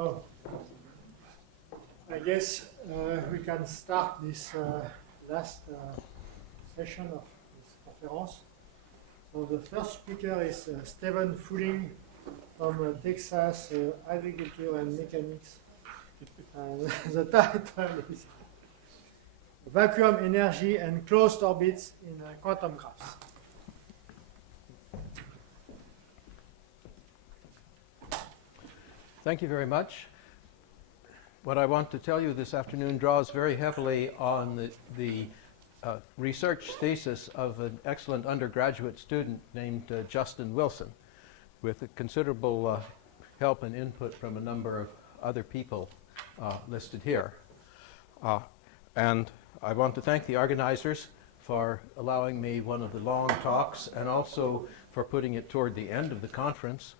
So, I guess we can start this last session of this conference. So the first speaker is Stephen Fulling from Texas Agriculture and Mechanics. And the title is Vacuum Energy and Closed Orbits in Quantum Graphs. Thank you very much. What I want to tell you this afternoon draws very heavily on the research thesis of an excellent undergraduate student named Justin Wilson, with considerable help and input from a number of other people listed here. And I want to thank the organizers for allowing me one of the long talks and also for putting it toward the end of the conference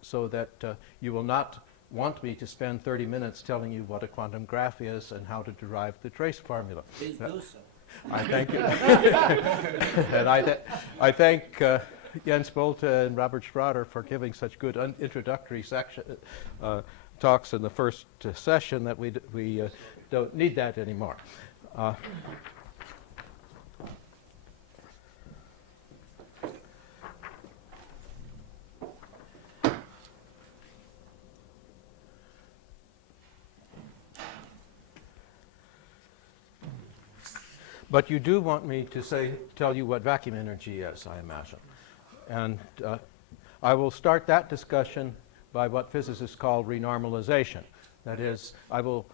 so that you will not want me to spend 30 minutes telling you what a quantum graph is and how to derive the trace formula. Please do so. I thank you. And I thank Jens Bolte and Robert Schrader for giving such good introductory talks in the first session that we don't need that anymore. But you do want me to tell you what vacuum energy is, I imagine. And I will start that discussion by what physicists call renormalization. That is, I will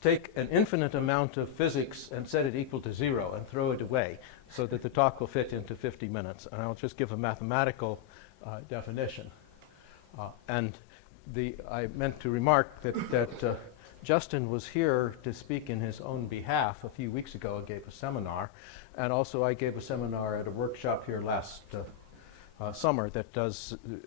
take an infinite amount of physics and set it equal to 0 and throw it away so that the talk will fit into 50 minutes. And I'll just give a mathematical definition. And I meant to remark that Justin was here to speak in his own behalf a few weeks ago and gave a seminar. And also I gave a seminar at a workshop here last summer that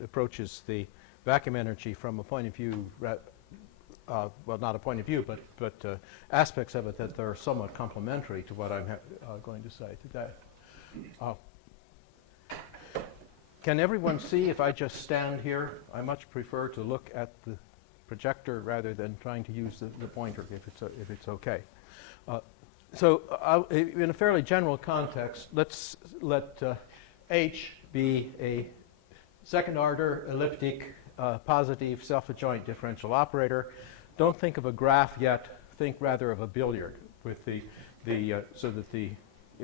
approaches the vacuum energy from a point of view, well, not a point of view, but aspects of it that are somewhat complementary to what I'm going to say today. Can everyone see if I just stand here? I much prefer to look at the projector rather than trying to use the pointer if it's okay. So in a fairly general context, let's let H be a second order elliptic positive self-adjoint differential operator. Don't think of a graph yet, think rather of a billiard with so that the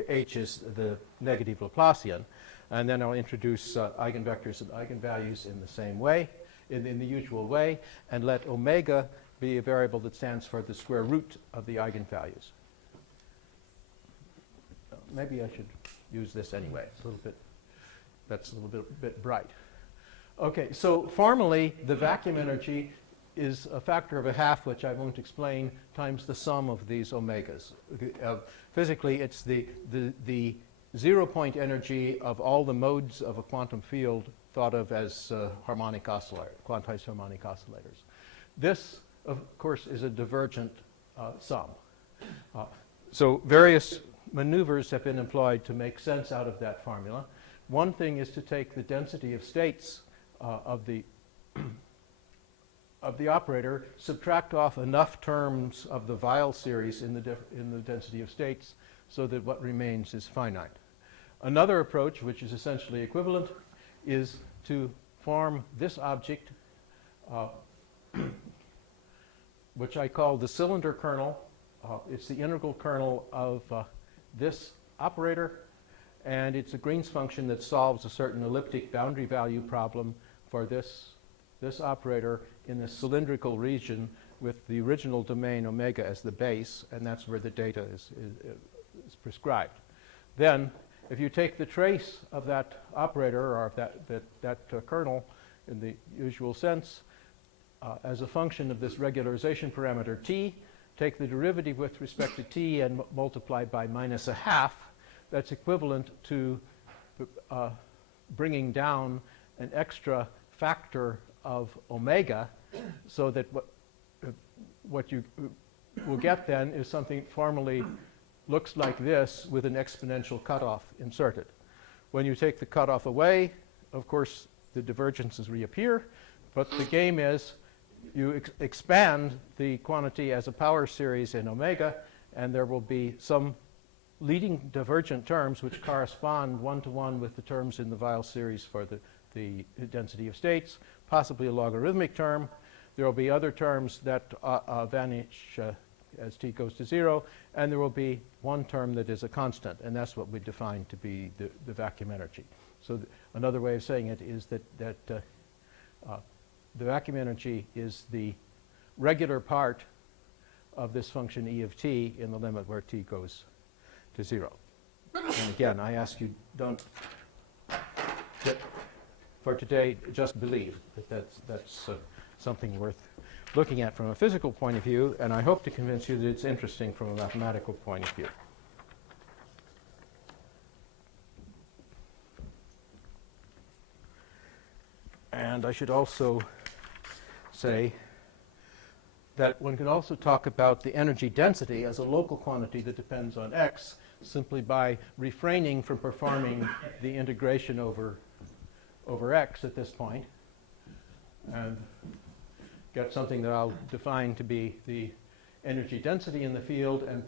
H is the negative Laplacian. And then I'll introduce eigenvectors and eigenvalues in the same way, in the usual way, and let omega be a variable that stands for the square root of the eigenvalues. Maybe I should use this anyway. That's a little bit bright. Okay, so formally, the vacuum energy is a factor of a half, which I won't explain, times the sum of these omegas. Physically, it's the 0-point energy of all the modes of a quantum field thought of as harmonic oscillator, quantized harmonic oscillators. This, of course, is a divergent sum. So various maneuvers have been employed to make sense out of that formula. One thing is to take the density of states of the operator, subtract off enough terms of the Weyl series in the density of states so that what remains is finite. Another approach, which is essentially equivalent, is to form this object, which I call the cylinder kernel. It's the integral kernel of this operator, and it's a Green's function that solves a certain elliptic boundary value problem for this operator in a cylindrical region with the original domain omega as the base, and that's where the data is prescribed. Then, if you take the trace of that operator or of that kernel in the usual sense as a function of this regularization parameter t, take the derivative with respect to t and multiply by -1/2, that's equivalent to bringing down an extra factor of omega, so that what you will get then is something formally looks like this with an exponential cutoff inserted. When you take the cutoff away, of course, the divergences reappear, but the game is you expand the quantity as a power series in omega, and there will be some leading divergent terms which correspond one-to-one with the terms in the Weyl series for the density of states, possibly a logarithmic term. There will be other terms that vanish as t goes to 0, and there will be one term that is a constant, and that's what we define to be the vacuum energy. So another way of saying it is that the vacuum energy is the regular part of this function e of t in the limit where t goes to 0. And again, I ask you, don't, for today, just believe that that's something worth looking at from a physical point of view, and I hope to convince you that it's interesting from a mathematical point of view. And I should also say that one can also talk about the energy density as a local quantity that depends on x simply by refraining from performing the integration over x at this point, and get something that I'll define to be the energy density in the field and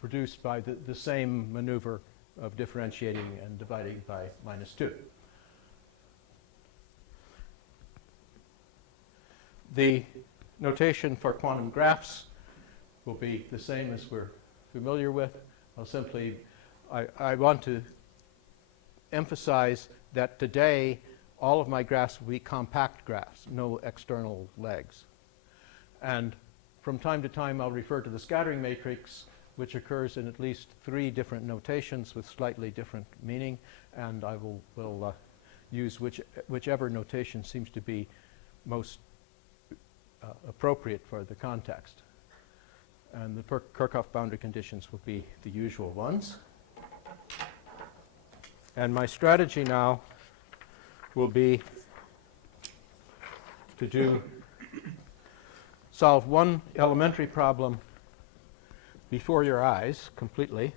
produced by the same maneuver of differentiating and dividing by -2. The notation for quantum graphs will be the same as we're familiar with. I'll simply, I want to emphasize that today all of my graphs will be compact graphs, no external legs. And from time to time I'll refer to the scattering matrix, which occurs in at least 3 different notations with slightly different meaning, and I will use whichever notation seems to be most appropriate for the context. And the Kirchhoff boundary conditions will be the usual ones. And my strategy now will be to solve one elementary problem before your eyes completely,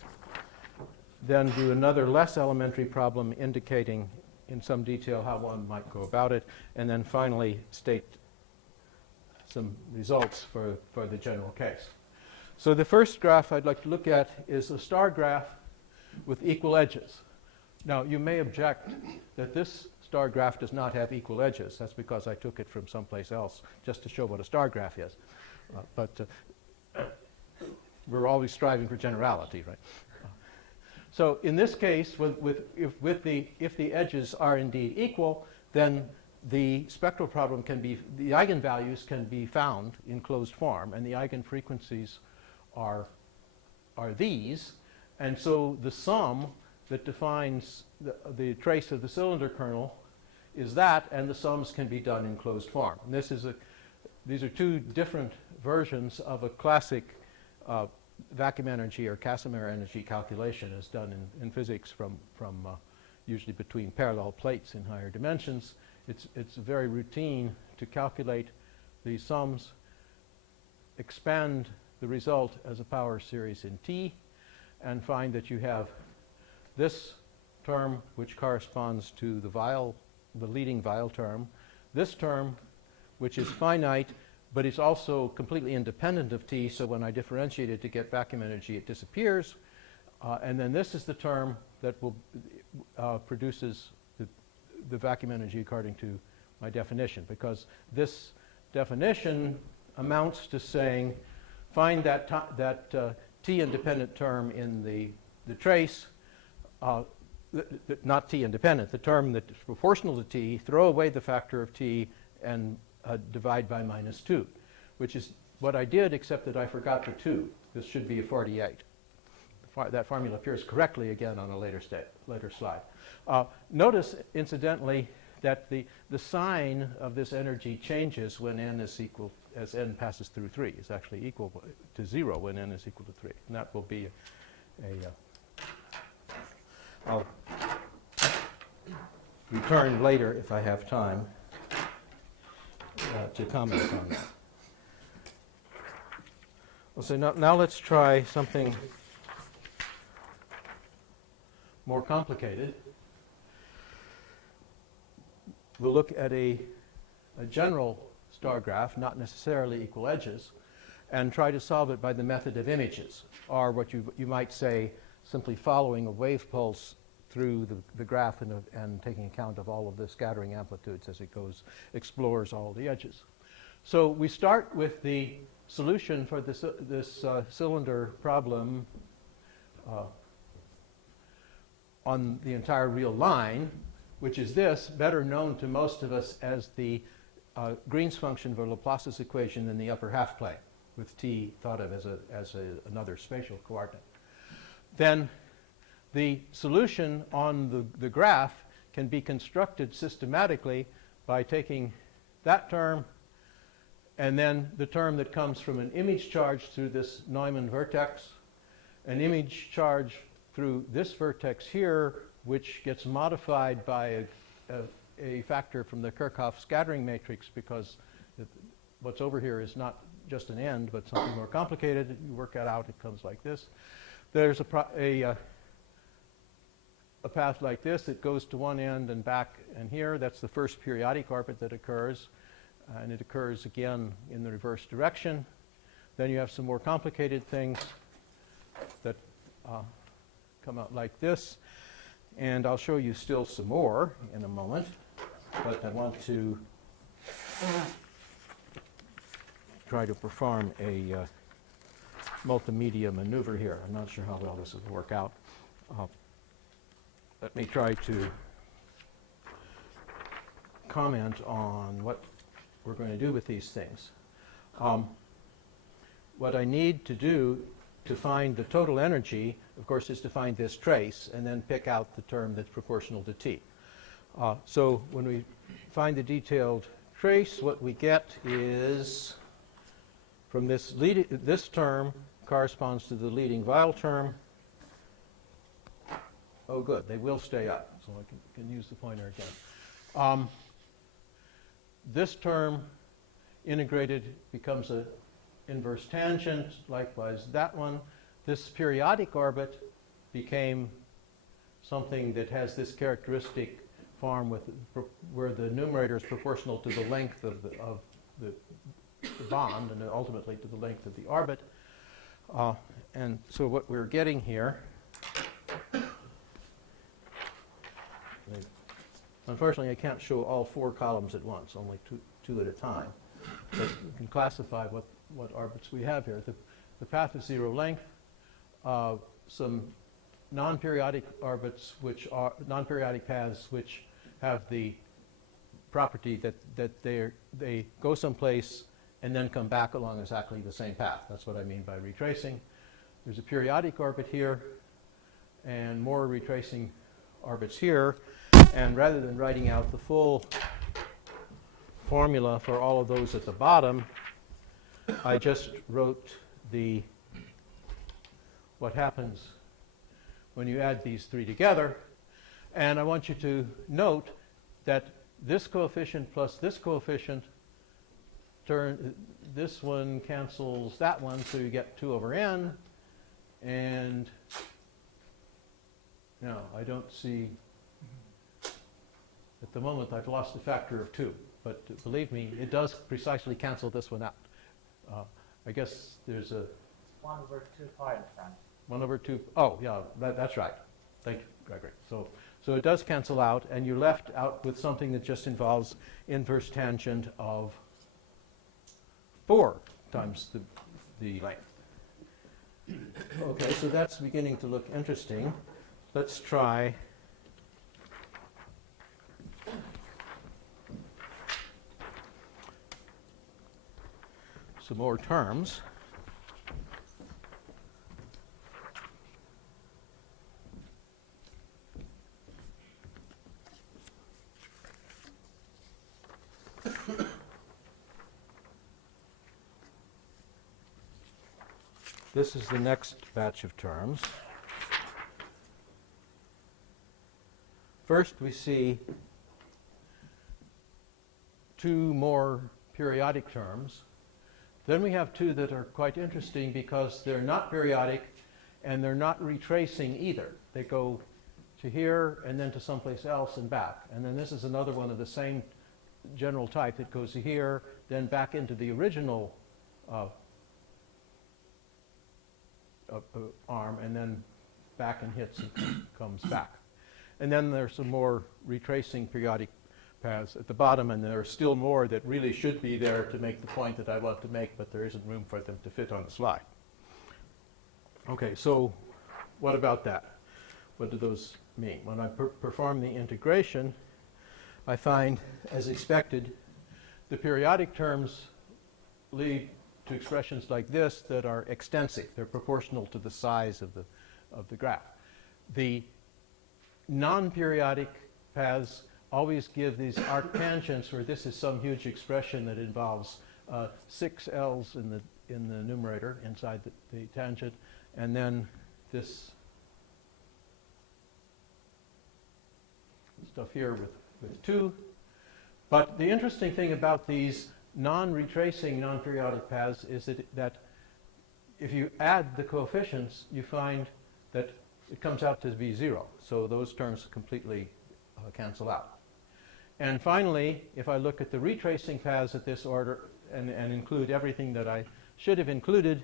then do another less elementary problem indicating in some detail how one might go about it, and then finally state some results for the general case. So the first graph I'd like to look at is a star graph with equal edges. Now, you may object that this star graph does not have equal edges. That's because I took it from someplace else just to show what a star graph is. But we're always striving for generality, right? So in this case, if the edges are indeed equal, then the spectral problem can be, the eigenvalues can be found in closed form, and the eigenfrequencies are these. And so the sum that defines the trace of the cylinder kernel is that, and the sums can be done in closed form. And these are 2 different versions of a classic vacuum energy or Casimir energy calculation as done in physics from usually between parallel plates in higher dimensions. It's very routine to calculate the sums, expand the result as a power series in T, and find that you have this term which corresponds to the leading Weyl term, this term which is finite, but it's also completely independent of T, so when I differentiate it to get vacuum energy, it disappears. And then this is the term that will produces the vacuum energy according to my definition, because this definition amounts to saying find that T-independent term in the trace, not T-independent, the term that is proportional to T, throw away the factor of T, and divide by -2, which is what I did, except that I forgot the 2. This should be a 48. That formula appears correctly again on a later slide. Notice, incidentally, that the sign of this energy changes when n is equal, as n passes through 3. It's actually equal to 0 when n is equal to 3. And that will be I'll return later if I have time to comment on that. Well, so now let's try something more complicated. We'll look at a general star graph, not necessarily equal edges, and try to solve it by the method of images, or what you might say, simply following a wave pulse through the graph and taking account of all of the scattering amplitudes as it explores all the edges. So we start with the solution for this cylinder problem on the entire real line, which is this, better known to most of us as the Green's function for Laplace's equation in the upper half plane, with t thought of as another spatial coordinate. Then the solution on the graph can be constructed systematically by taking that term and then the term that comes from an image charge through this Neumann vertex, an image charge through this vertex here, which gets modified by a factor from the Kirchhoff scattering matrix, because what's over here is not just an end, but something more complicated. You work that out, it comes like this. There's a path like this that goes to one end and back and here. That's the first periodic orbit that occurs, and it occurs again in the reverse direction. Then you have some more complicated things that come out like this, and I'll show you still some more in a moment, but I want to try to perform a multimedia maneuver here. I'm not sure how well this will work out. Let me try to comment on what we're going to do with these things. What I need to do to find the total energy, of course, is to find this trace and then pick out the term that's proportional to t. So when we find the detailed trace, what we get is from this term corresponds to the leading Weil term. Oh, good. They will stay up, so I can use the pointer again. This term integrated becomes an inverse tangent. Likewise, that one. This periodic orbit became something that has this characteristic form where the numerator is proportional to the length of the bond and ultimately to the length of the orbit. And so what we're getting here, unfortunately I can't show all four columns at once, only two at a time. But you can classify what orbits we have here. The path of zero length, some non-periodic orbits, which are non-periodic paths, which have the property that they go someplace and then come back along exactly the same path. That's what I mean by retracing. There's a periodic orbit here and more retracing orbits here. And rather than writing out the full formula for all of those at the bottom, I just wrote what happens when you add these three together. And I want you to note that this coefficient plus this coefficient, this one cancels that one, so you get 2 over n. And now I don't see, at the moment I've lost a factor of 2, but believe me, it does precisely cancel this one out. I guess there's a 1 over 2 pi in front. 1 over 2, oh yeah, that's right. Thank you, Gregory. So it does cancel out, and you're left out with something that just involves inverse tangent of 4 times the length. Okay, so that's beginning to look interesting. Let's try some more terms. This is the next batch of terms. First, we see 2 more periodic terms. Then we have 2 that are quite interesting because they're not periodic and they're not retracing either. They go to here and then to someplace else and back. And then this is another one of the same general type that goes to here then back into the original arm, and then back and hits and comes back. And then there's some more retracing periodic paths at the bottom, and there are still more that really should be there to make the point that I want to make, but there isn't room for them to fit on the slide. Okay, so what about that? What do those mean? When I perform the integration, I find, as expected, the periodic terms lead to expressions like this that are extensive. They're proportional to the size of the graph. The non-periodic paths always give these arctangents where this is some huge expression that involves 6 L's in the numerator inside the tangent, and then this stuff here with 2. But the interesting thing about these non-retracing non-periodic paths is that if you add the coefficients, you find that it comes out to be 0. So those terms completely cancel out. And finally, if I look at the retracing paths at this order and include everything that I should have included,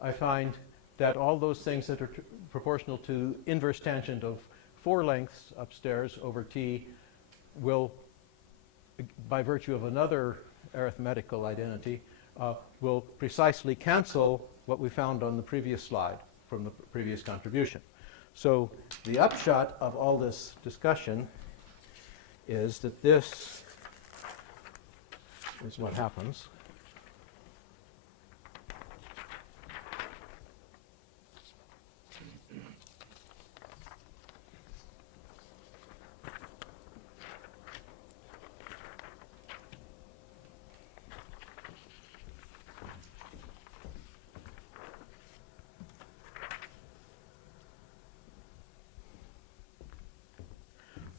I find that all those things that are proportional to inverse tangent of 4 lengths upstairs over t will, by virtue of another arithmetical identity, will precisely cancel what we found on the previous slide from the previous contribution. So the upshot of all this discussion is that this is what happens.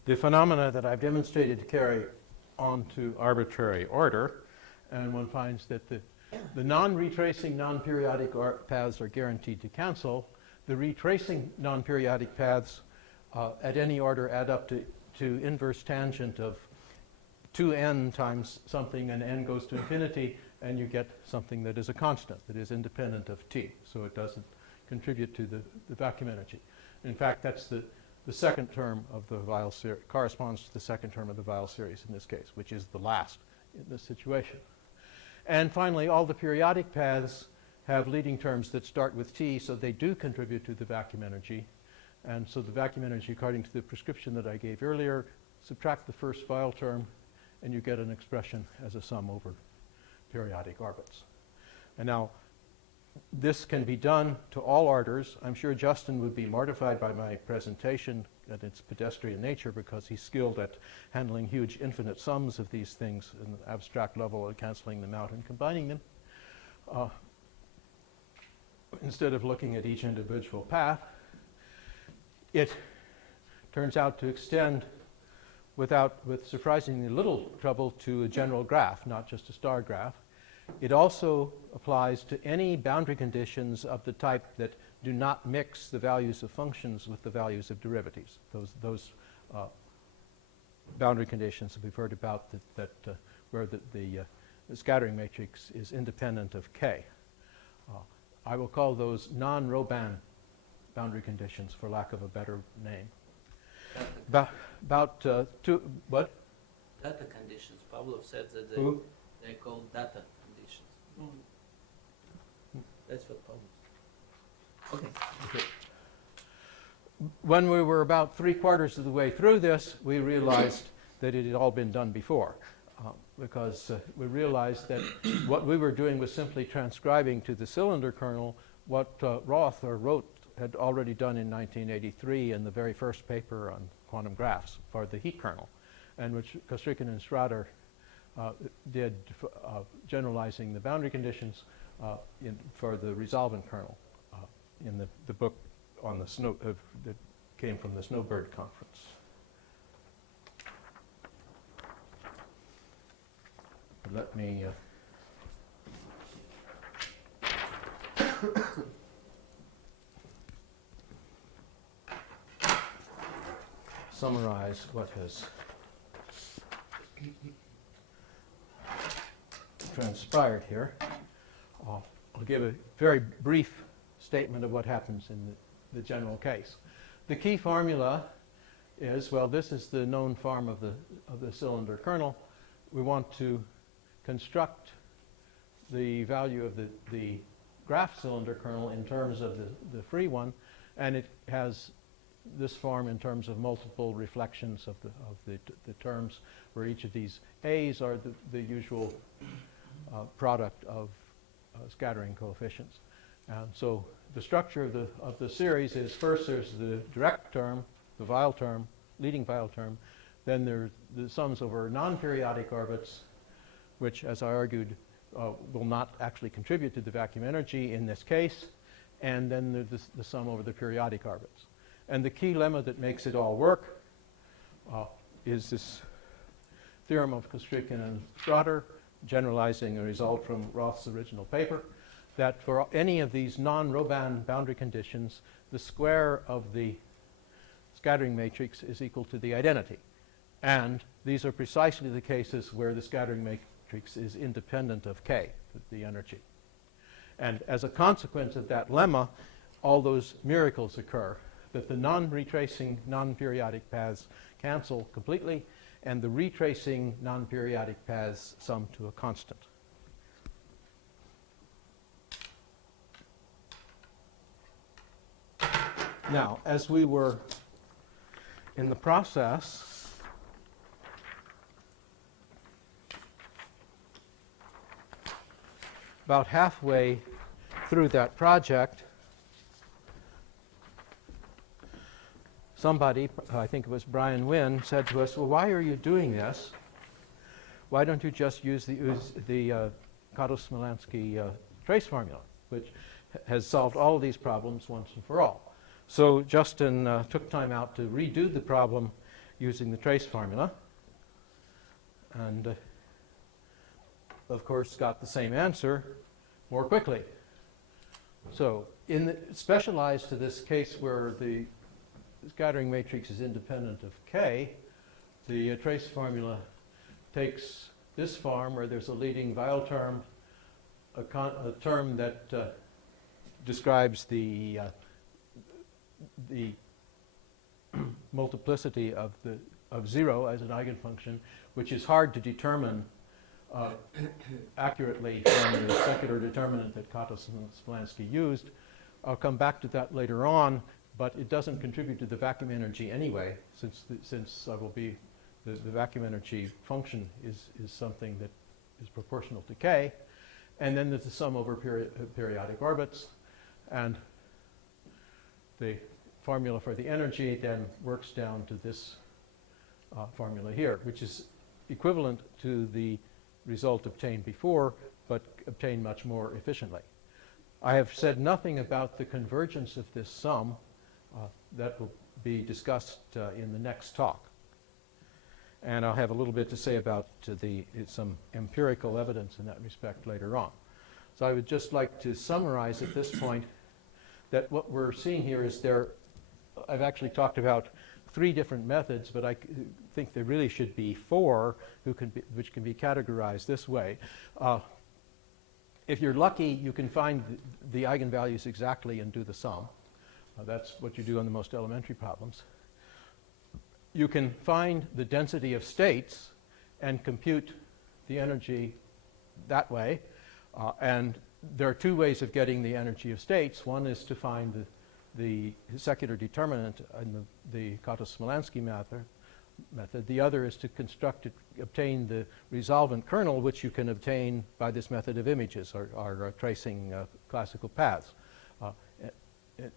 The phenomena that I've demonstrated carry on to arbitrary order, and one finds that the non-retracing non-periodic paths are guaranteed to cancel. The retracing non-periodic paths at any order add up to inverse tangent of 2n times something, and n goes to infinity, and you get something that is a constant, that is independent of t. So it doesn't contribute to the vacuum energy. In fact, that's the second term of the Weyl series, corresponds to the second term of the Weyl series in this case, which is the last in this situation. And finally, all the periodic paths have leading terms that start with t, so they do contribute to the vacuum energy. And so the vacuum energy, according to the prescription that I gave earlier, subtract the first Weyl term, and you get an expression as a sum over periodic orbits. And now, this can be done to all orders. I'm sure Justin would be mortified by my presentation and its pedestrian nature, because he's skilled at handling huge infinite sums of these things in the abstract level and canceling them out and combining them, instead of looking at each individual path. It turns out to extend with surprisingly little trouble to a general graph, not just a star graph. It also applies to any boundary conditions of the type that do not mix the values of functions with the values of derivatives. Those boundary conditions that we've heard about where the scattering matrix is independent of k. I will call those non-Robin boundary conditions, for lack of a better name. What? Data conditions. Pavlov said that they're called data conditions. That's what Pavlov said. Okay. When we were about 3/4 of the way through this, we realized that it had all been done before, because we realized that what we were doing was simply transcribing to the cylinder kernel what Roth had already done in 1983 in the very first paper on quantum graphs for the heat kernel, and which Kostrikin and Schrader did generalizing the boundary conditions for the resolvent kernel in the book on the snow that came from the Snowbird conference. Let me summarize what has transpired here. I'll give a very brief statement of what happens in the general case. The key formula is, well, this is the known form of the cylinder kernel. We want to construct the value of the graph cylinder kernel in terms of the free one, and it has this form in terms of multiple reflections of the terms, where each of these A's are the usual product of scattering coefficients. And so the structure of the series is, first there's the direct term, the Weyl term, leading Weyl term. Then there's the sums over non-periodic orbits, which, as I argued, will not actually contribute to the vacuum energy in this case. And then there's the sum over the periodic orbits. And the key lemma that makes it all work is this theorem of Kostrikin and Schrotter, generalizing a result from Roth's original paper, that for any of these non-Robin boundary conditions, the square of the scattering matrix is equal to the identity. And these are precisely the cases where the scattering matrix is independent of K, the energy. And as a consequence of that lemma, all those miracles occur, that the non-retracing non-periodic paths cancel completely, and the retracing non-periodic paths sum to a constant. Now, as we were in the process about halfway through that project, somebody, I think it was Brian Wynn, said to us, well, why are you doing this? Why don't you just use the Kato-Smolanski trace formula, which has solved all of these problems once and for all? So Justin took time out to redo the problem using the trace formula, and of course got the same answer more quickly. So specialized to this case where the scattering matrix is independent of K, the trace formula takes this form where there's a leading Weyl term, a term that describes the multiplicity of 0 as an eigenfunction, which is hard to determine accurately from the secular determinant that Kato-Smolanski used. I'll come back to that later on, but it doesn't contribute to the vacuum energy anyway, since the vacuum energy function is something that is proportional to K. And then there's the sum over periodic orbits, and the formula for the energy then works down to this formula here, which is equivalent to the result obtained before, but obtained much more efficiently. I have said nothing about the convergence of this sum. That will be discussed in the next talk. And I'll have a little bit to say about some empirical evidence in that respect later on. So I would just like to summarize at this point that what we're seeing here is I've actually talked about 3 different methods, but I think there really should be 4 which can be categorized this way. If you're lucky, you can find the eigenvalues exactly and do the sum. That's what you do on the most elementary problems. You can find the density of states and compute the energy that way. And there are 2 ways of getting the energy of states. One is to find the secular determinant in the Kato-Smolanski method. The other is to obtain the resolvent kernel, which you can obtain by this method of images, or tracing classical paths,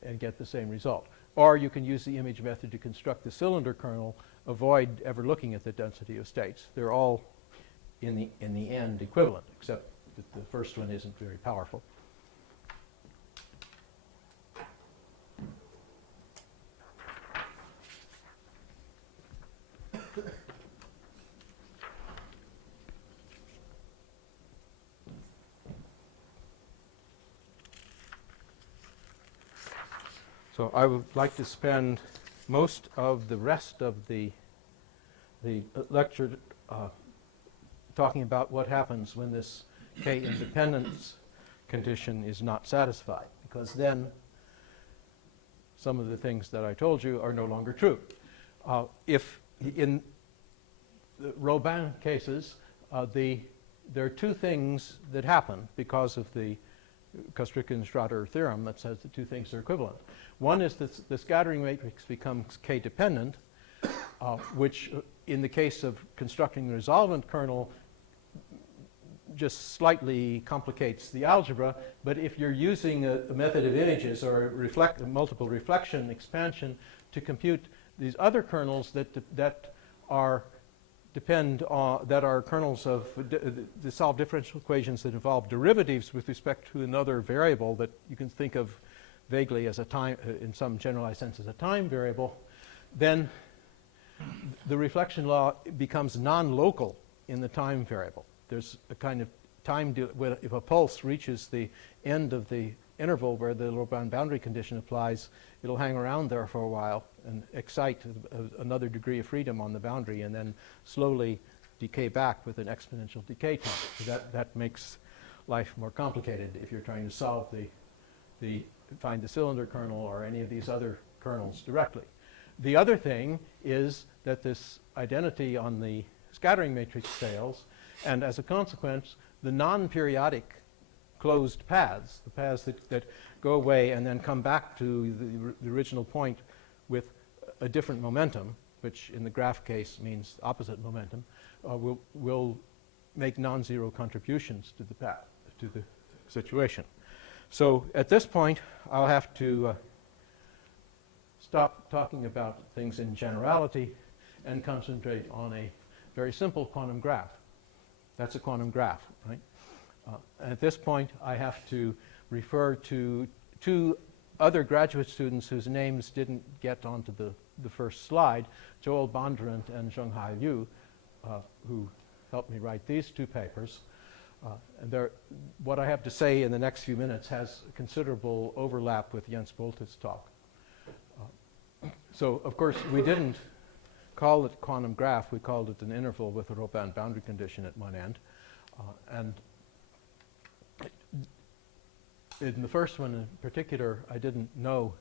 and get the same result. Or you can use the image method to construct the cylinder kernel, avoid ever looking at the density of states. They're all, in the end, equivalent, except that the first one isn't very powerful. So I would like to spend most of the rest of the lecture talking about what happens when this K independence condition is not satisfied, because then some of the things that I told you are no longer true. If in the Robin cases, there are two things that happen because of the Castrichan-Schroeder theorem that says the two things are equivalent. One is that the scattering matrix becomes K-dependent, which in the case of constructing the resolvent kernel just slightly complicates the algebra, but if you're using a method of images or a multiple reflection expansion to compute these other kernels that are kernels of to solve differential equations that involve derivatives with respect to another variable that you can think of vaguely as a time, in some generalized sense, as a time variable, then the reflection law becomes non-local in the time variable. There's a kind of time, if a pulse reaches the end of the interval where the Robin boundary condition applies, it'll hang around there for a while and excite another degree of freedom on the boundary and then slowly decay back with an exponential decay time. So that makes life more complicated if you're trying to solve find the cylinder kernel or any of these other kernels directly. The other thing is that this identity on the scattering matrix fails, and as a consequence, the non-periodic closed paths, the paths that go away and then come back to the original point with a different momentum, which in the graph case means opposite momentum, will make non-zero contributions to the path, to the situation. So at this point, I'll have to stop talking about things in generality and concentrate on a very simple quantum graph. That's a quantum graph, right? At this point, I have to refer to two other graduate students whose names didn't get onto the first slide, Joel Bondurant and Zhonghai Liu, who helped me write these two papers. And what I have to say in the next few minutes has considerable overlap with Jens Bolte's talk. So, of course, we didn't call it quantum graph. We called it an interval with a Robin boundary condition at one end. And in the first one in particular, I didn't know,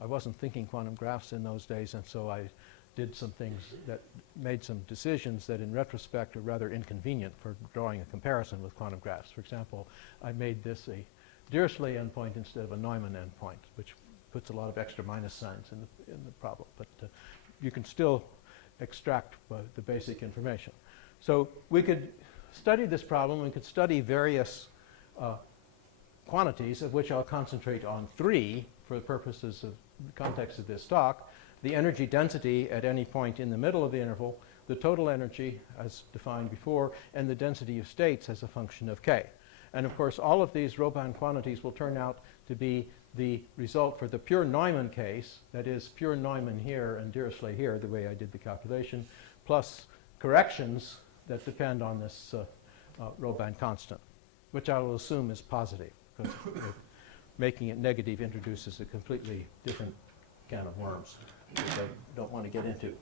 I wasn't thinking quantum graphs in those days, and so I did some things that made some decisions that in retrospect are rather inconvenient for drawing a comparison with quantum graphs. For example, I made this a Dirichlet endpoint instead of a Neumann endpoint, which puts a lot of extra minus signs in the problem. But you can still extract the basic information. So we could study this problem. We could study various quantities, of which I'll concentrate on three for the purposes of the context of this talk: the energy density at any point in the middle of the interval, the total energy as defined before, and the density of states as a function of k. And of course, all of these Robin quantities will turn out to be the result for the pure Neumann case, that is pure Neumann here and Dirichlet here, the way I did the calculation, plus corrections that depend on this Robin constant, which I will assume is positive, because making it negative introduces a completely different can of worms, which I don't want to get into.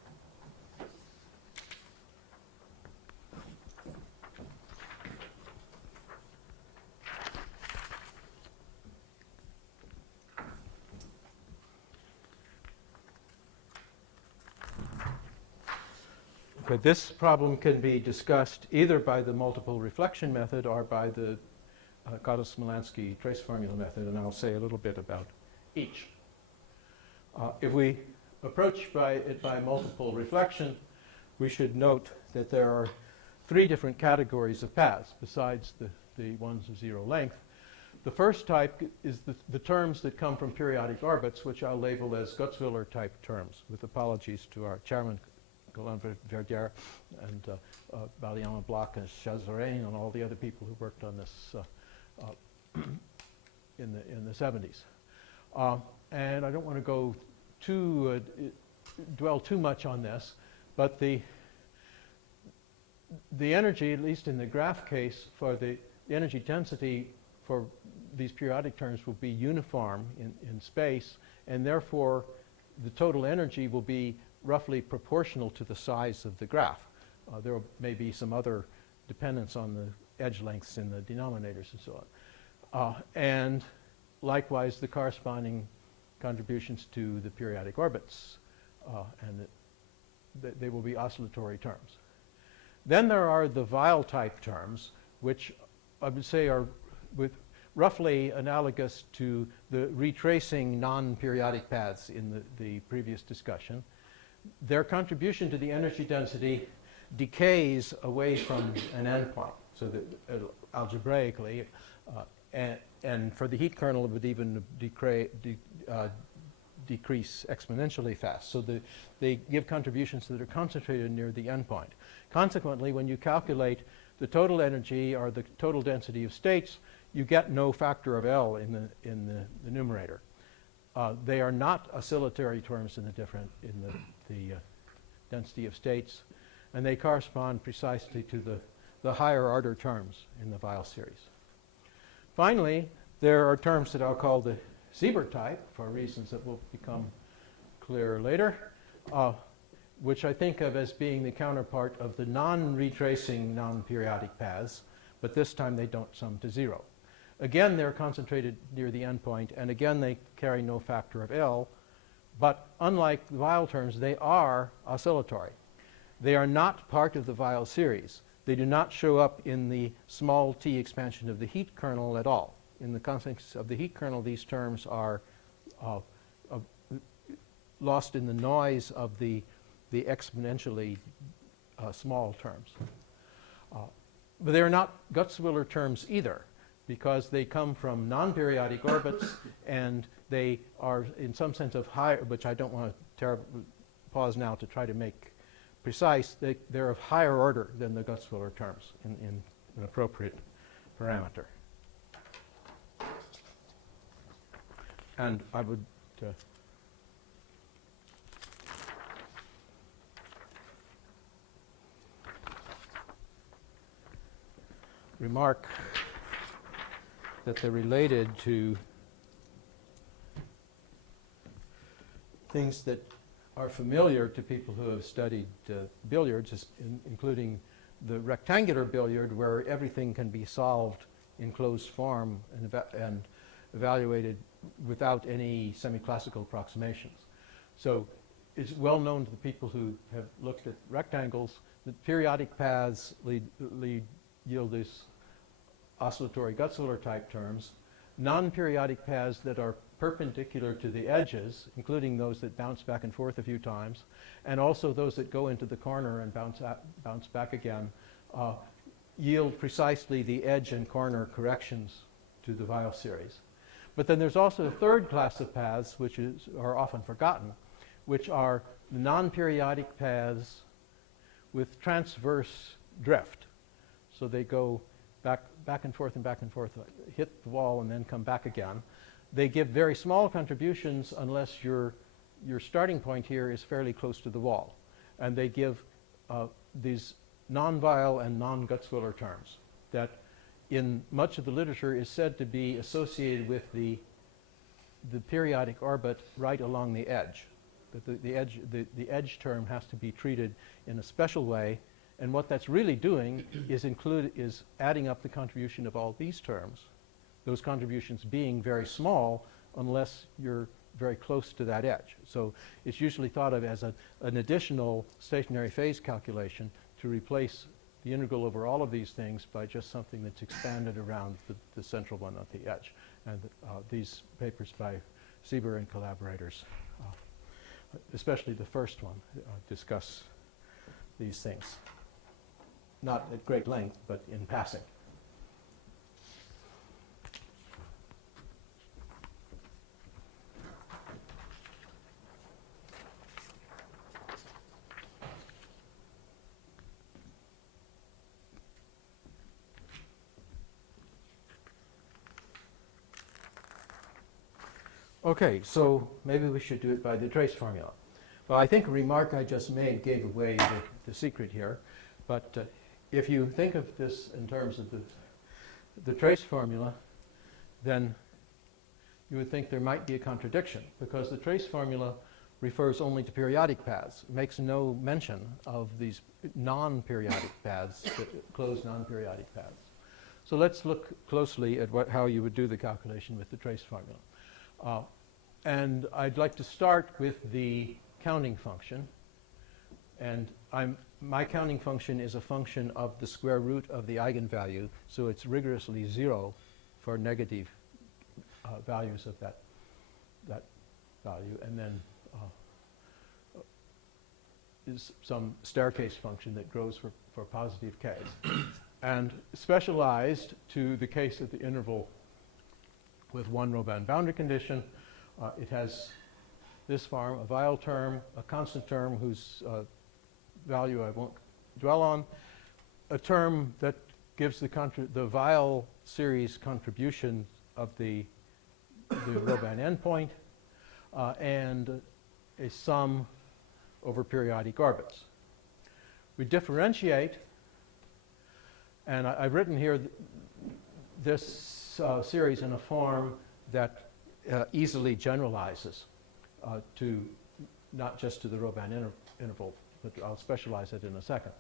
Okay, this problem can be discussed either by the multiple reflection method or by the Kato-Smolanski trace formula method, and I'll say a little bit about each. If we approach it by multiple reflection, we should note that there are three different categories of paths besides the ones of zero length. The first type is the terms that come from periodic orbits, which I'll label as Gutzwiller type terms, with apologies to our chairman, Colin Verdier, and Baliana Bloch and Chazorain, and all the other people who worked on this in the 70s. And I don't want to go dwell too much on this, but the energy, at least in the graph case, for the energy density for these periodic terms will be uniform in space, and therefore the total energy will be roughly proportional to the size of the graph. There may be some other dependence on edge lengths in the denominators and so on. And likewise, the corresponding contributions to the periodic orbits, and they will be oscillatory terms. Then there are the Weyl type terms, which I would say are roughly analogous to the retracing non-periodic paths in the previous discussion. Their contribution to the energy density decays away from an endpoint, so that algebraically, and for the heat kernel, it would even decrease exponentially fast. So they give contributions that are concentrated near the endpoint. Consequently, when you calculate the total energy or the total density of states, you get no factor of L in the numerator. They are not oscillatory terms in the density of states, and they correspond precisely to the higher order terms in the Weyl series. Finally, there are terms that I'll call the Siebert type, for reasons that will become clearer later, which I think of as being the counterpart of the non-retracing non-periodic paths, but this time they don't sum to 0. Again, they're concentrated near the endpoint, and again, they carry no factor of L, but unlike the Weyl terms, they are oscillatory. They are not part of the Weyl series. They do not show up in the small t expansion of the heat kernel at all. In the context of the heat kernel, these terms are lost in the noise of the exponentially small terms. But they're not Gutzwiller terms either, because they come from non-periodic orbits, and they are in some sense of higher, which I don't want to pause now to try to make precise. They're of higher order than the Gutzwiller terms in an appropriate parameter. And I would remark that they're related to things that are familiar to people who have studied billiards, including the rectangular billiard, where everything can be solved in closed form and evaluated without any semi-classical approximations. So it's well known to the people who have looked at rectangles that periodic paths yield these oscillatory Gutzwiller type terms. Non-periodic paths that are perpendicular to the edges, including those that bounce back and forth a few times, and also those that go into the corner and bounce back again, yield precisely the edge and corner corrections to the Weyl series. But then there's also a third class of paths, which are often forgotten, which are non-periodic paths with transverse drift. So they go back and forth, hit the wall and then come back again. They give very small contributions unless your starting point here is fairly close to the wall. And they give these non-Weyl and non-Gutzwiller terms that in much of the literature is said to be associated with the periodic orbit right along the edge. That the edge term has to be treated in a special way, and what that's really doing is adding up the contribution of all these terms, those contributions being very small unless you're very close to that edge. So it's usually thought of as an additional stationary phase calculation to replace the integral over all of these things by just something that's expanded around the central one at the edge. And these papers by Sieber and collaborators, especially the first one, discuss these things. Not at great length, but in passing. Okay, so maybe we should do it by the trace formula. Well, I think a remark I just made gave away the secret here, but if you think of this in terms of the trace formula, then you would think there might be a contradiction, because the trace formula refers only to periodic paths. It makes no mention of these non-periodic paths, closed non-periodic paths. So let's look closely at how you would do the calculation with the trace formula. And I'd like to start with the counting function. And my counting function is a function of the square root of the eigenvalue, so it's rigorously 0 for negative values of that value, and then is some staircase function that grows for positive k's. And specialized to the case of the interval with one Robin boundary condition, it has this form, a Weyl term, a constant term whose value I won't dwell on, a term that gives the Weyl series contribution of the Robin endpoint, and a sum over periodic orbits. We differentiate, and I've written here this series in a form that easily generalizes to not just to the Robin interval, but I'll specialize it in a second.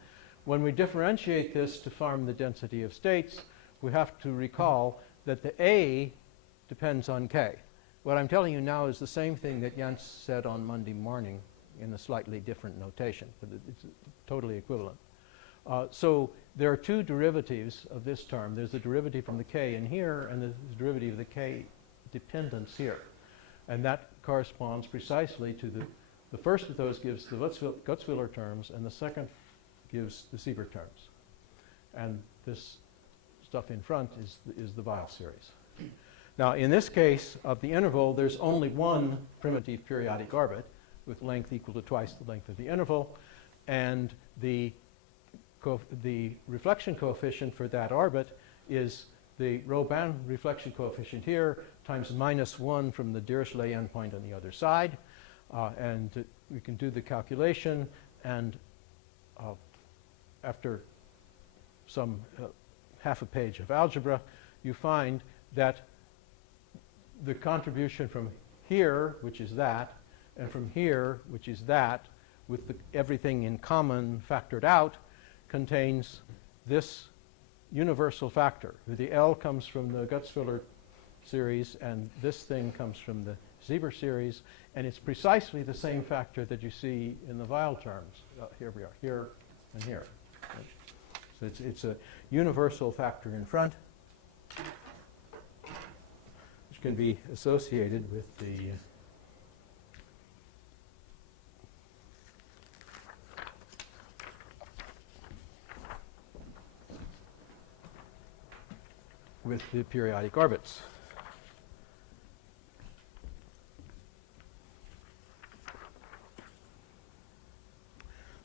When we differentiate this to form the density of states, we have to recall that the A depends on K. What I'm telling you now is the same thing that Jens said on Monday morning in a slightly different notation, but it's totally equivalent. So there are two derivatives of this term. There's the derivative from the K in here, and the derivative of the K dependence here. And that corresponds precisely to the first of those gives the Gutzwiller terms, and the second gives the Siebert terms. And this stuff in front is the Weyl series. Now, in this case of the interval, there's only one primitive periodic orbit with length equal to twice the length of the interval, and the reflection coefficient for that orbit is the Robin reflection coefficient here times -1 from the Dirichlet endpoint on the other side. And we can do the calculation, and after some half a page of algebra, you find that the contribution from here, which is that, and from here, which is that, with everything in common factored out, contains this universal factor. The L comes from the Gutzwiller series, and this thing comes from the Siebert series, and it's precisely the same factor that you see in the Weyl terms. Here we are, here and here. So it's a universal factor in front, which can be associated with the periodic orbits.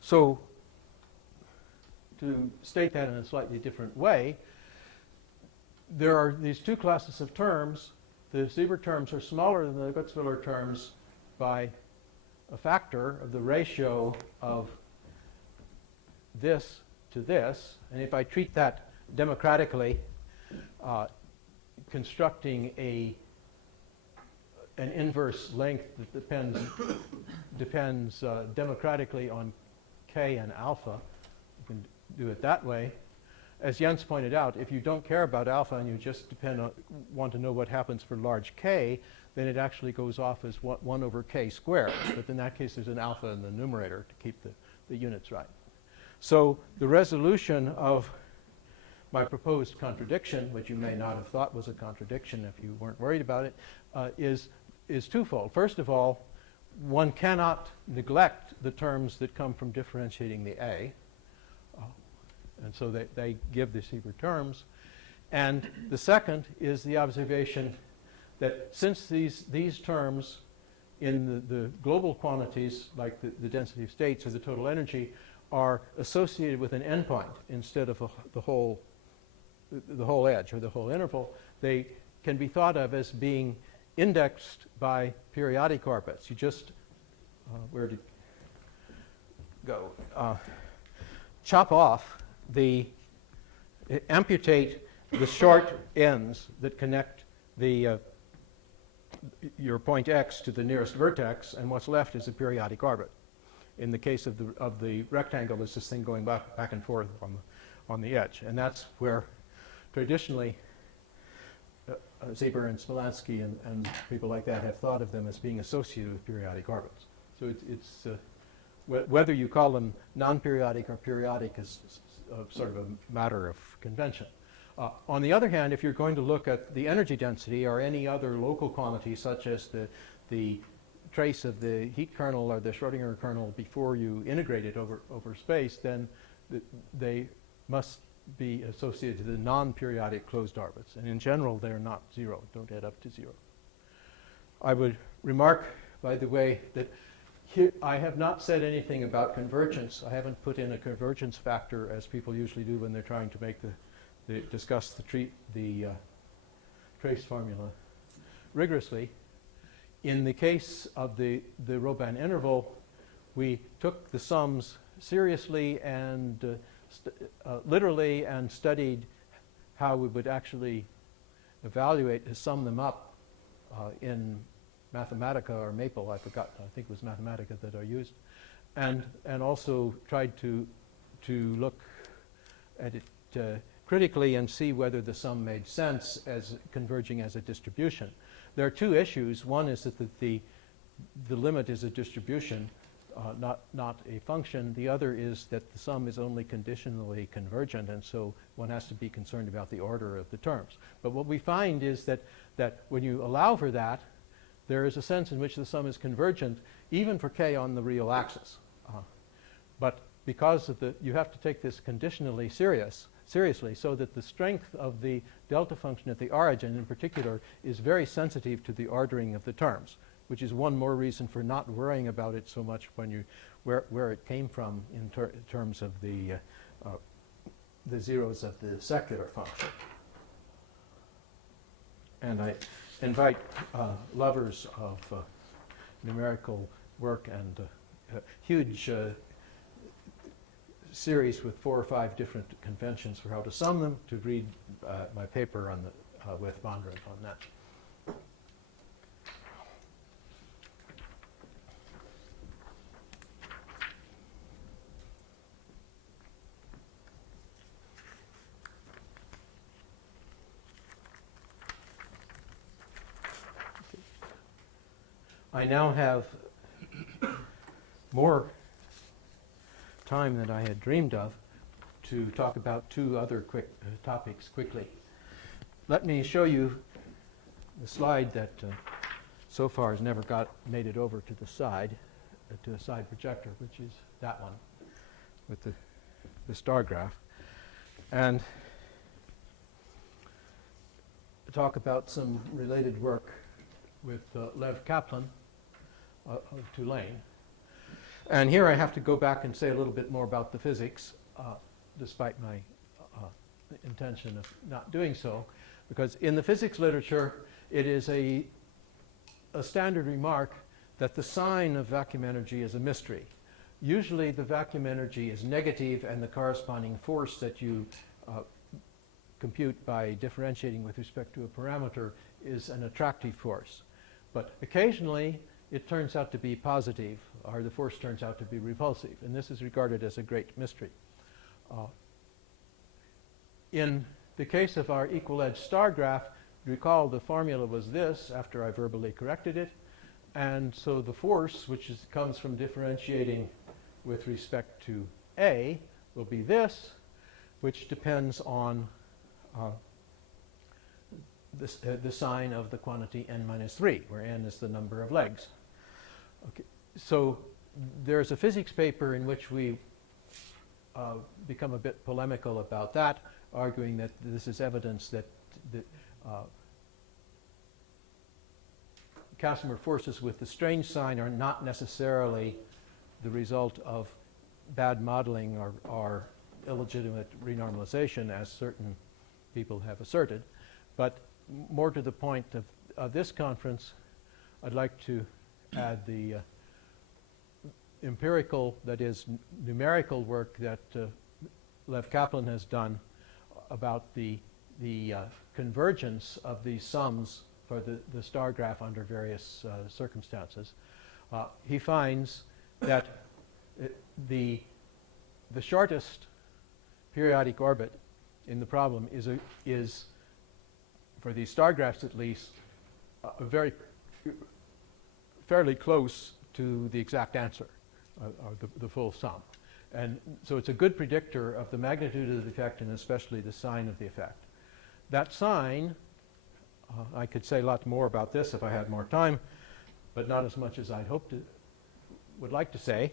So, to state that in a slightly different way, there are these two classes of terms. The Siebert terms are smaller than the Gutzwiller terms by a factor of the ratio of this to this. And if I treat that democratically, constructing an inverse length that depends democratically on K and alpha, you can do it that way. As Jens pointed out, if you don't care about alpha and you just want to know what happens for large K, then it actually goes off as 1 over K squared. But in that case, there's an alpha in the numerator to keep the units right. So the resolution of my proposed contradiction, which you may not have thought was a contradiction if you weren't worried about it, is twofold. First of all, one cannot neglect the terms that come from differentiating the A. And so they give the Siebert terms. And the second is the observation that since these terms in the global quantities, like the density of states or the total energy, are associated with an endpoint instead of the whole edge or the whole interval, they can be thought of as being indexed by periodic orbits. You just, where did go? Chop off amputate the short ends that connect your point X to the nearest vertex, and what's left is a periodic orbit. In the case of the rectangle, it's this thing going back and forth on the edge, and that's where traditionally, Sieber and Spolansky and people like that have thought of them as being associated with periodic orbits. So it's whether you call them non-periodic or periodic is sort of a matter of convention. On the other hand, if you're going to look at the energy density or any other local quantity, such as the trace of the heat kernel or the Schrodinger kernel before you integrate it over space, then they must be associated to the non-periodic closed orbits. And in general, they're not zero, don't add up to zero. I would remark, by the way, that here I have not said anything about convergence. I haven't put in a convergence factor, as people usually do when they're trying to make discuss the trace formula rigorously. In the case of the Robin interval, we took the sums seriously and literally and studied how we would actually evaluate to sum them up in Mathematica or Maple, I forgot, I think it was Mathematica that I used, and also tried to look at it critically and see whether the sum made sense as converging as a distribution. There are two issues. One is that the limit is a distribution, not a function. The other is that the sum is only conditionally convergent, and so one has to be concerned about the order of the terms. But what we find is that when you allow for that, there is a sense in which the sum is convergent, even for k on the real axis. But because of you have to take this conditionally seriously, so that the strength of the delta function at the origin in particular is very sensitive to the ordering of the terms, which is one more reason for not worrying about it so much when where it came from in terms of the zeros of the secular function. And I invite lovers of numerical work and a huge series with 4 or 5 different conventions for how to sum them to read my paper on with Bondrov on that. I now have more time than I had dreamed of to talk about 2 other quick topics quickly. Let me show you the slide that so far has never made it over to the side projector, which is that one with the star graph, and talk about some related work with Lev Kaplan of Tulane. And here I have to go back and say a little bit more about the physics, despite my intention of not doing so, because in the physics literature, it is a standard remark that the sign of vacuum energy is a mystery. Usually the vacuum energy is negative, and the corresponding force that you compute by differentiating with respect to a parameter is an attractive force. But occasionally it turns out to be positive, or the force turns out to be repulsive, and this is regarded as a great mystery. In the case of our equal edge star graph, recall the formula was this after I verbally corrected it, and so the force, which comes from differentiating with respect to A, will be this, which depends on the sign of the quantity n minus 3, where n is the number of legs. Okay, so there's a physics paper in which we become a bit polemical about that, arguing that this is evidence that Casimir forces with the strange sign are not necessarily the result of bad modeling or illegitimate renormalization, as certain people have asserted. But more to the point of this conference, I'd like to add the empirical, that is numerical work that Lev Kaplan has done about the convergence of these sums for the star graph under various circumstances. He finds that the shortest periodic orbit in the problem is for these star graphs at least, fairly close to the exact answer, or the full sum. And so it's a good predictor of the magnitude of the effect and especially the sign of the effect. That sign, I could say a lot more about this if I had more time, but not as much as I'd would like to say,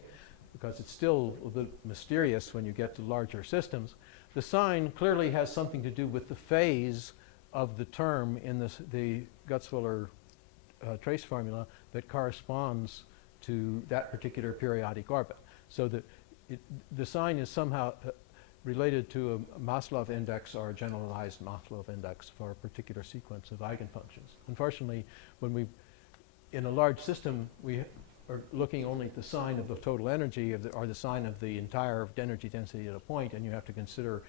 because it's still a bit mysterious when you get to larger systems. The sign clearly has something to do with the phase of the term in the Gutzwiller trace formula that corresponds to that particular periodic orbit. So the sign is somehow related to a Maslov index or a generalized Maslov index for a particular sequence of eigenfunctions. Unfortunately, in a large system, we are looking only at the sign of the total energy or the sign of the entire energy density at a point, and you have to consider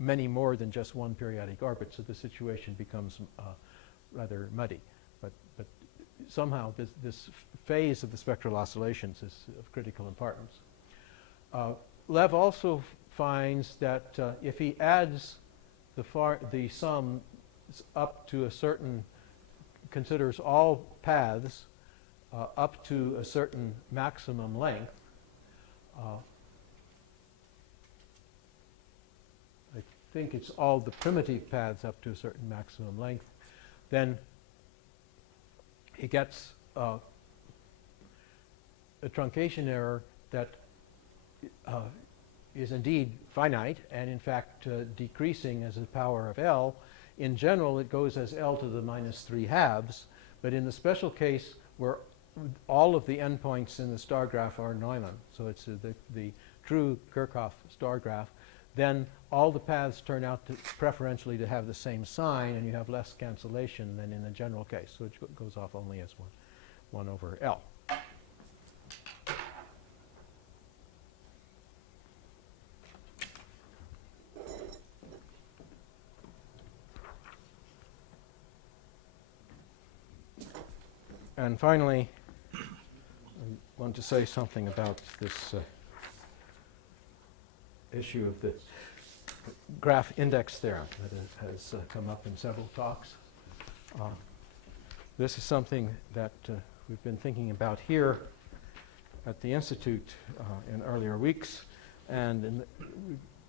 many more than just one periodic orbit, so the situation becomes rather muddy. But somehow this phase of the spectral oscillations is of critical importance. Lev also finds that if he adds the sum up to a certain, considers all paths up to a certain maximum length, I think it's all the primitive paths up to a certain maximum length, then he gets a truncation error that is indeed finite and in fact decreasing as the power of L. In general, it goes as L to the minus 3/2, but in the special case where all of the endpoints in the star graph are Neumann, so it's the true Kirchhoff star graph, then all the paths turn out preferentially to have the same sign, and you have less cancellation than in the general case, so it goes off only as 1 over L. And finally, I want to say something about this issue of the graph index theorem that has come up in several talks. This is something that we've been thinking about here at the Institute in earlier weeks, and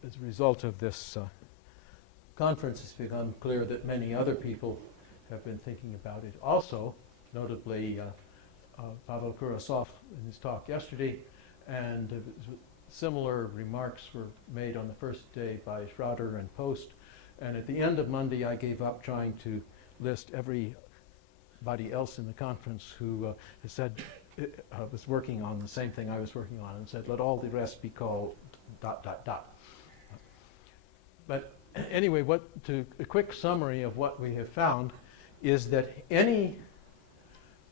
as a result of this conference, it's become clear that many other people have been thinking about it also, notably Pavel Kurasov in his talk yesterday, and similar remarks were made on the first day by Schroeder and Post. And at the end of Monday, I gave up trying to list everybody else in the conference who said was working on the same thing I was working on, and said, let all the rest be called ... But anyway, a quick summary of what we have found is that any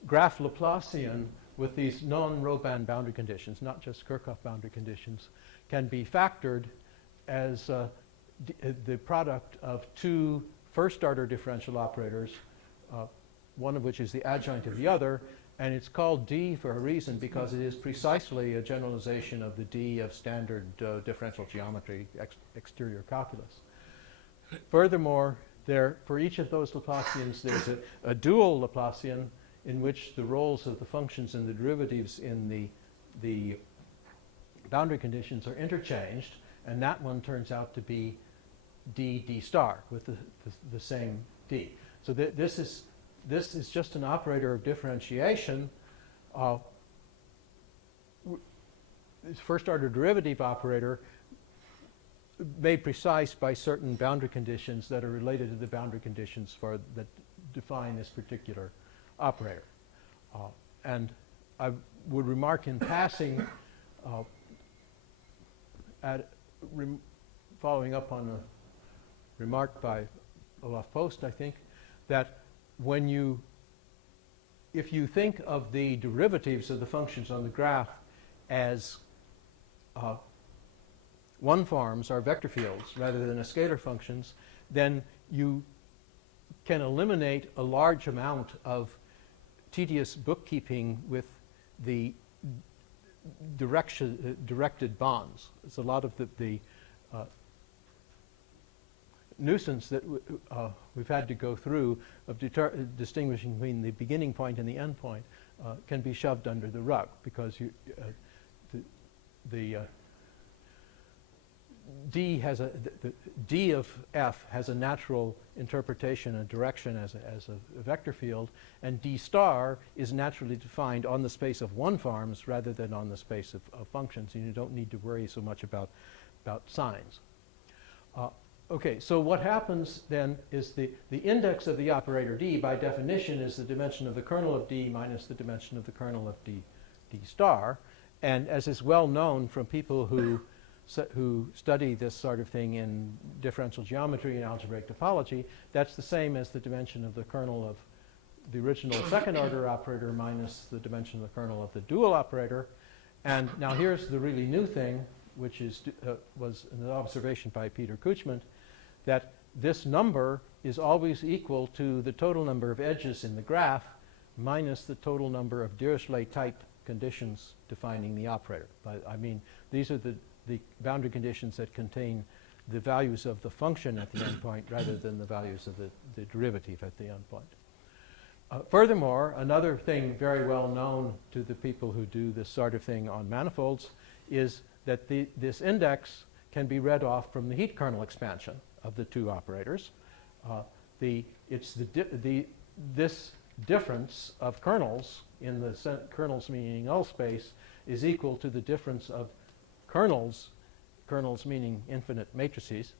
graph Laplacian with these non-Robin boundary conditions, not just Kirchhoff boundary conditions, can be factored as the product of two first-order differential operators, one of which is the adjoint of the other, and it's called D for a reason, because it is precisely a generalization of the D of standard differential geometry, exterior calculus. Furthermore, for each of those Laplacians, there's a dual Laplacian in which the roles of the functions and the derivatives in the boundary conditions are interchanged, and that one turns out to be D star with the same D. So this is just an operator of differentiation, first order derivative operator made precise by certain boundary conditions that are related to the boundary conditions that define this particular operator. And I would remark in passing, following up on a remark by Olaf Post, I think, that if you think of the derivatives of the functions on the graph as one forms or vector fields rather than as scalar functions, then you can eliminate a large amount of tedious bookkeeping with the directed bonds. It's a lot of the nuisance that we've had to go through of distinguishing between the beginning point and the end point can be shoved under the rug, because the D of F has a natural interpretation and direction as a vector field, and D star is naturally defined on the space of one farms rather than on the space of functions, and you don't need to worry so much about signs. Okay, so what happens then is the index of the operator D, by definition, is the dimension of the kernel of D minus the dimension of the kernel of D star. And as is well known from people who study this sort of thing in differential geometry and algebraic topology, that's the same as the dimension of the kernel of the original second order operator minus the dimension of the kernel of the dual operator. And now here's the really new thing, which was an observation by Peter Kuchman, that this number is always equal to the total number of edges in the graph minus the total number of Dirichlet type conditions defining the operator. I mean, these are the boundary conditions that contain the values of the function at the endpoint rather than the values of the derivative at the endpoint. Furthermore, another thing very well known to the people who do this sort of thing on manifolds is that this index can be read off from the heat kernel expansion of the two operators. This difference of kernels in the kernels meaning null space is equal to the difference of kernels meaning infinite matrices,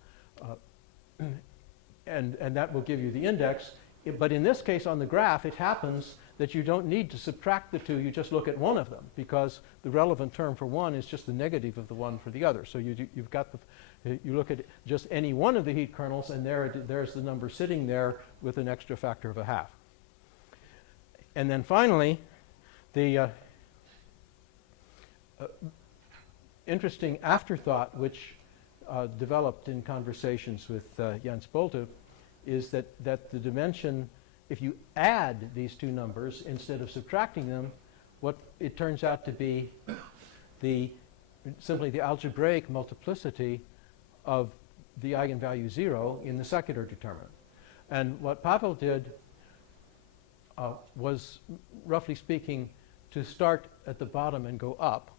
and that will give you the index. But in this case on the graph, it happens that you don't need to subtract the two, you just look at one of them, because the relevant term for one is just the negative of the one for the other. So you've got you look at just any one of the heat kernels, and there's the number sitting there with an extra factor of a half. And then finally, the interesting afterthought which developed in conversations with Jens Bolte is that the dimension, if you add these two numbers instead of subtracting them, what it turns out to be simply the algebraic multiplicity of the eigenvalue 0 in the second-order determinant. And what Pavel did was, roughly speaking, to start at the bottom and go up,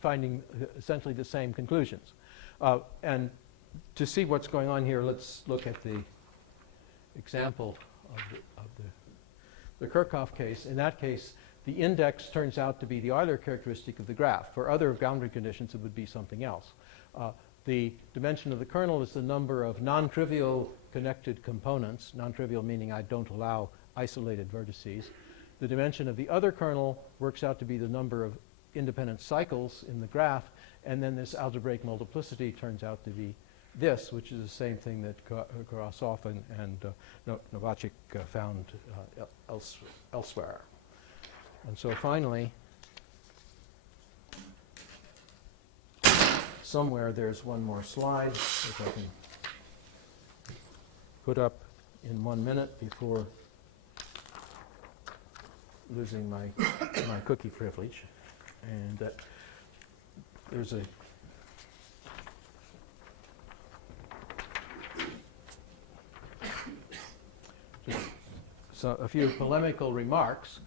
finding essentially the same conclusions. And to see what's going on here, let's look at the example of the Kirchhoff case. In that case, the index turns out to be the Euler characteristic of the graph. For other boundary conditions, it would be something else. The dimension of the kernel is the number of non-trivial connected components, non-trivial meaning I don't allow isolated vertices. The dimension of the other kernel works out to be the number of independent cycles in the graph, and then this algebraic multiplicity turns out to be this, which is the same thing that Karasov and Novacek found elsewhere. And so finally, somewhere there's one more slide which I can put up in 1 minute before losing my cookie privilege. And there's a few polemical remarks.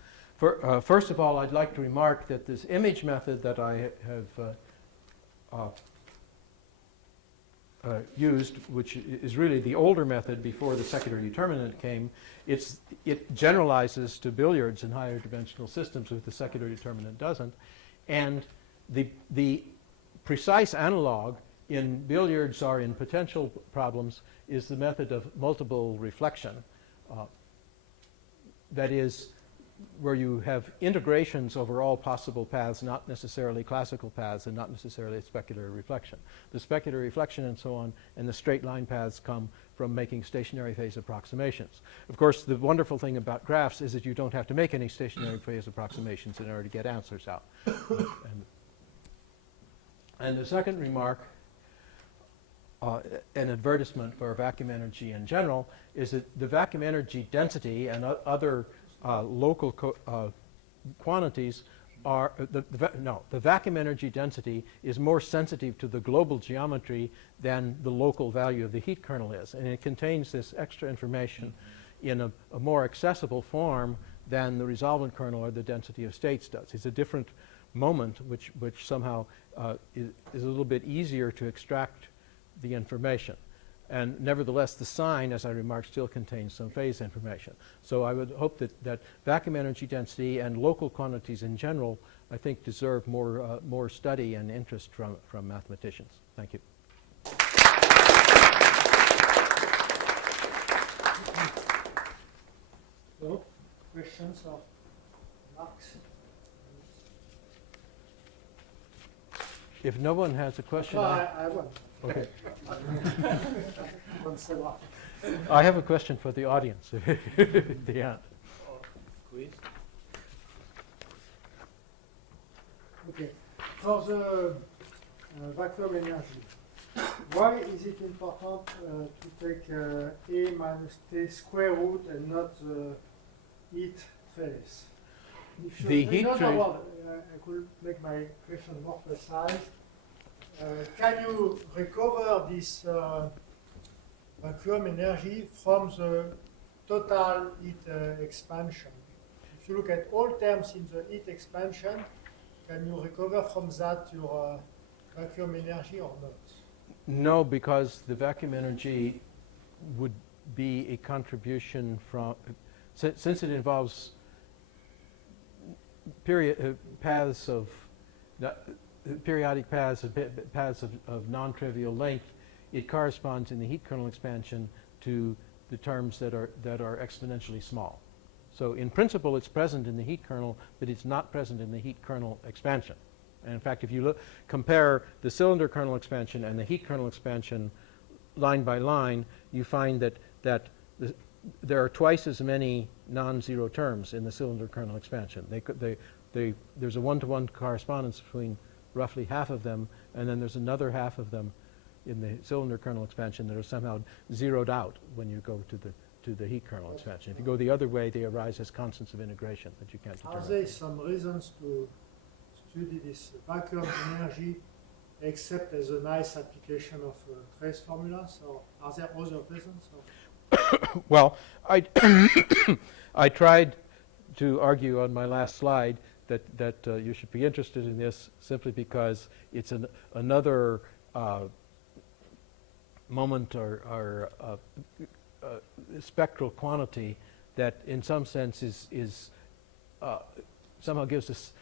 First of all, I'd like to remark that this image method that I have used, which is really the older method before the secondary determinant came, it generalizes to billiards in higher dimensional systems, which the secondary determinant doesn't. And the precise analog in billiards or in potential problems is the method of multiple reflection. That is, where you have integrations over all possible paths, not necessarily classical paths and not necessarily specular reflection. The specular reflection and so on and the straight line paths come from making stationary phase approximations. Of course, the wonderful thing about graphs is that you don't have to make any stationary phase approximations in order to get answers out. And the second remark, an advertisement for vacuum energy in general, is that the vacuum energy density and other local quantities are, the vacuum energy density is more sensitive to the global geometry than the local value of the heat kernel is. And it contains this extra information in a more accessible form than the resolvent kernel or the density of states does. It's a different moment which somehow is a little bit easier to extract the information. And nevertheless, the sign, as I remarked, still contains some phase information. So I would hope that vacuum energy density and local quantities in general, I think, deserve more study and interest from mathematicians. Thank you. So, questions or remarks? If no one has a question, No, I won't. okay. Don't say what. I have a question for the audience at the end. Quiz? Okay. For the vacuum energy, why is it important to take A minus T square root and not the heat phase? If you, The in heat other phase- words, I could make my question more precise. Can you recover this vacuum energy from the total heat expansion? If you look at all terms in the heat expansion, can you recover from that your vacuum energy or not? No, because the vacuum energy would be a contribution from, since it involves paths of periodic paths of non-trivial length, it corresponds in the heat kernel expansion to the terms that are exponentially small. So in principle, it's present in the heat kernel, but it's not present in the heat kernel expansion. And in fact, if you compare the cylinder kernel expansion and the heat kernel expansion line by line, you find that there are twice as many non-zero terms in the cylinder kernel expansion. There's a one-to-one correspondence between roughly half of them, and then there's another half of them in the cylinder kernel expansion that are somehow zeroed out when you go to the heat kernel expansion. If you go the other way, they arise as constants of integration that you can't Are determine. there some reasons to study this vacuum energy except as a nice application of trace formulas, or are there other reasons? Or? Well, I tried to argue on my last slide that you should be interested in this simply because it's another moment or spectral quantity that in some sense is somehow gives us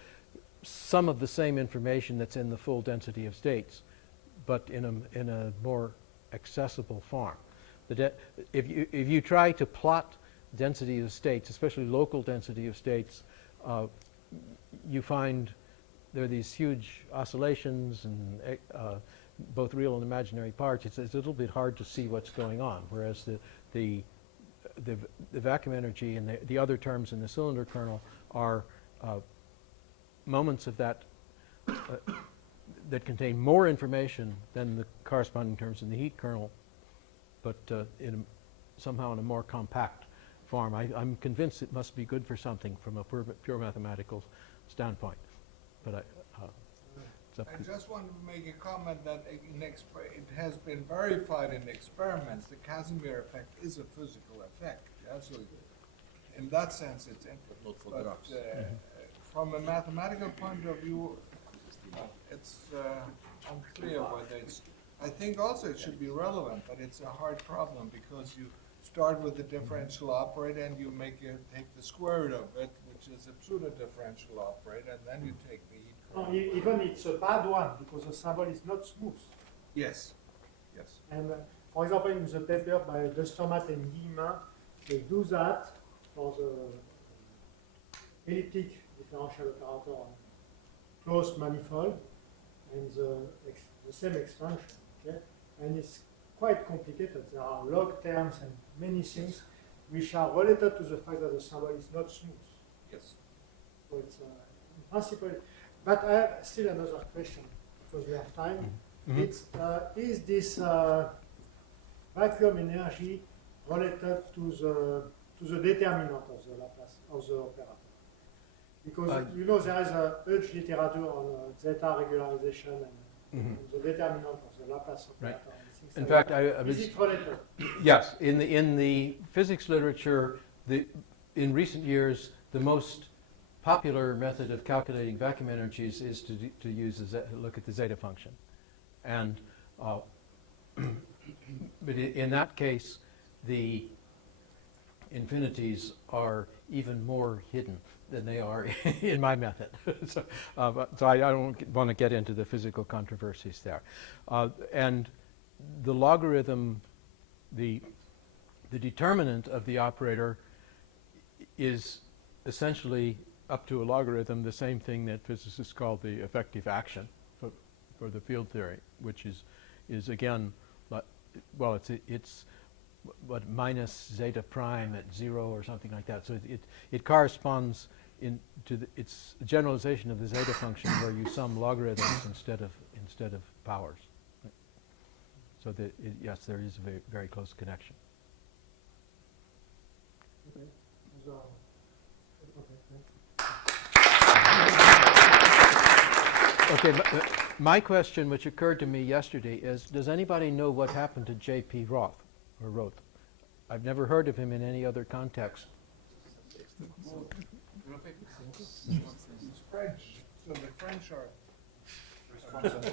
some of the same information that's in the full density of states, but in a more accessible form. If you try to plot density of states, especially local density of states, you find there are these huge oscillations and both real and imaginary parts. It's a little bit hard to see what's going on, whereas the vacuum energy and the other terms in the cylinder kernel are moments of that that contain more information than the corresponding terms in the heat kernel, but somehow in a more compact form. I'm convinced it must be good for something from a pure mathematical standpoint, but it's up I to just want to make a comment that it has been verified in experiments. The Casimir effect is a physical effect. Yeah? So in that sense, it's Not for but, drugs. from a mathematical point of view, it's unclear whether it's. I think also it should be relevant, but it's a hard problem because you start with the differential operator and you take the square root of it, which is a pseudo-differential operator, and then you take the heat No, kernel. even it's a bad one because the symbol is not smooth. Yes, yes. And for example, in the paper by Westermatt and Guillemin, they do that for the elliptic differential operator on closed manifold and the same expansion. Okay? And it's quite complicated. There are log terms and many things which are related to the fact that the symbol is not smooth. Yes. So it's in principle. But I have still another question because we have time. Mhm. It's is this vacuum energy related to the determinant of the Laplace of the operator? Because you know there is a huge literature on zeta regularization and the determinant of the Laplace operator. Right. and things In like fact, that. I Is was it related? yes, in the physics literature, in recent years, the most popular method of calculating vacuum energies is to use look at the zeta function, and but in that case, the infinities are even more hidden than they are in my method. So I don't want to get into the physical controversies there. And the logarithm, the determinant of the operator is essentially up to a logarithm the same thing that physicists call the effective action for the field theory, which is again, well, it's what minus zeta prime at 0 or something like that. So it corresponds it's a generalization of the zeta function where you sum logarithms instead of powers. So that yes, there is a very, very close connection. Okay. Okay, my question, which occurred to me yesterday, is: does anybody know what happened to J.P. Roth? I've never heard of him in any other context. It's French, so the French are responsible.